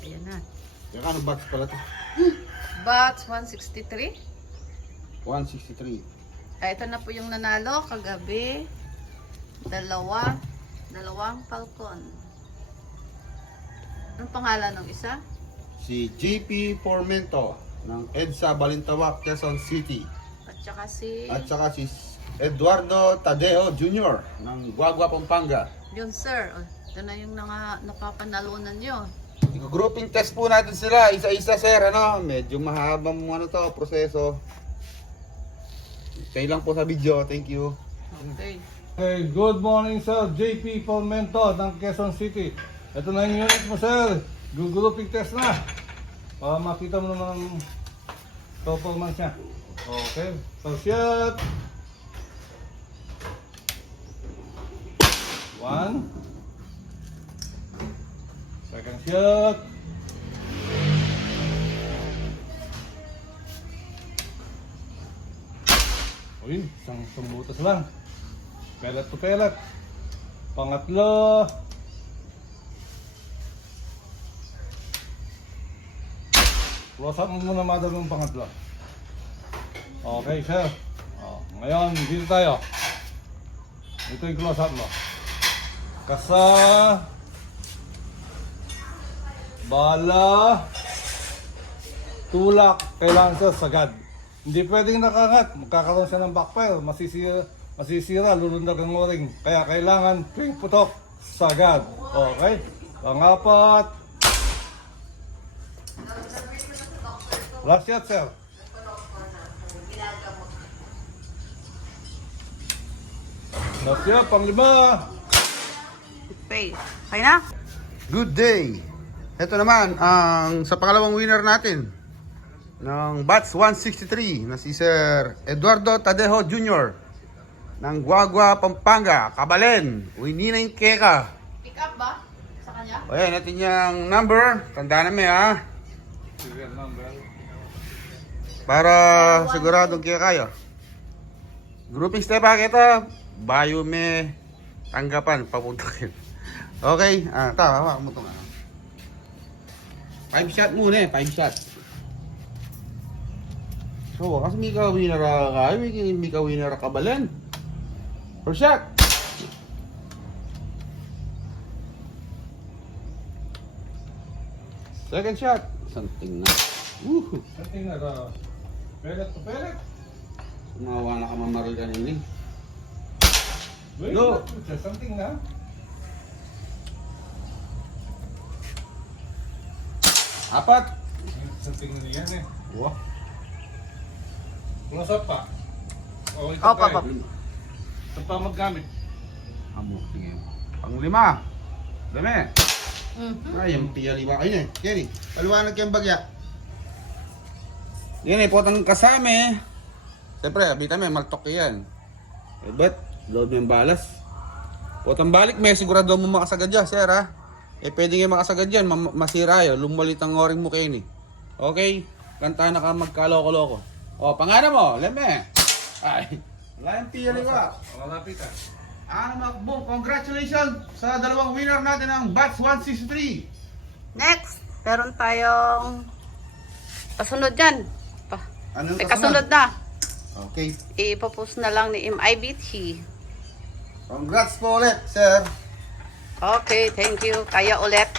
Ayan na. Teka, ano box pala to? Box 163. 163. Ito na po yung nanalo kagabi. Dalawang Falcon. Anong pangalan ng isa? Si JP Formento ng EDSA Balintawak, Quezon City. At saka si Eduardo Tadeo Jr. ng Guagua, Pampanga. yun sir. Ito na yung napapanalunan nyo. Grouping test po natin sila, isa-isa sir, ano? Medyo mahabang to, proseso. Kayo lang po sa video, thank you. Okay. Hey, good morning sir, JP Formento ng Quezon City. Ito na yung unit mo sir, grouping test na. Para makita mo naman ang performance niya. Okay, first shot. 1. Second shot. Uy, isang butas lang. Pelat to pelat. Pangatlo. Close up mo muna madal ng pangatlo. Okay, sir. Ngayon, dito tayo. Ito yung close up mo. Kasa. Bala. Tulak. Kailangan sir, sagad. Hindi pwedeng nakangat. Magkakaroon siya ng backfire. Masisira, lulundag ang o-ring. Kaya kailangan tuwing putok, sagad. Okay? Pangapat. Last shot, sir. Last shot, panglima. Okay. Okay na? Good day! Ito naman, ang sa pangalawang winner natin ng Batch 163 na si Sir Eduardo Tadeo Jr. ng Guagua, Pampanga, Kabalen, Uininaing Keka. Pick up ba? Sa kanya? O yan, natin yung number. Tandaan namin ha. Serial number. Para siguradong kaya kayo. Grouping step ha kita. Bayo me tanggapan papuntakin. Okay, hawa mo ito nga. 5 shot muna eh, 5 shot. So, kasi may ka-winner ka, may ka-winner ka Kabalen. First shot. Second shot. Something na. Woohoo. Something na ito. Pelet to pelet. Sumawa na ka mamaril kanini. Wait, No. Something na. Apat. Something na yan eh. Wah. Close up pa. O, ito Opo, tayo. opo. Ito pa maggamit. Amo, sige. Pang-5. Dami. Mhm. Ay, yung piyaliwa kayo eh. Kenny, paliwanag kayong bagya. Yan eh, potang kasame. Siyempre, abita may maltok yan. Eh, ba't? Load mo yung balas. Potang balik, may sigurado mo makasagad dyan, sir ha. Eh, pwede nga makasagad dyan, masira yun. Lumalit ang oring mo, Kenny. Okay? Kanta na ka magkaloko-loko. O, pangalan mo, leme. Ay, wala yung piyaliwa. Malapit ah. Ano mga boom, congratulations sa dalawang winner natin ng Batch 163. Next, meron tayong kasunod dyan. Anong May kasunod na. Okay. Ipopost na lang ni MIBT. Congrats po ulit, sir. Okay, thank you. Kaya ulit.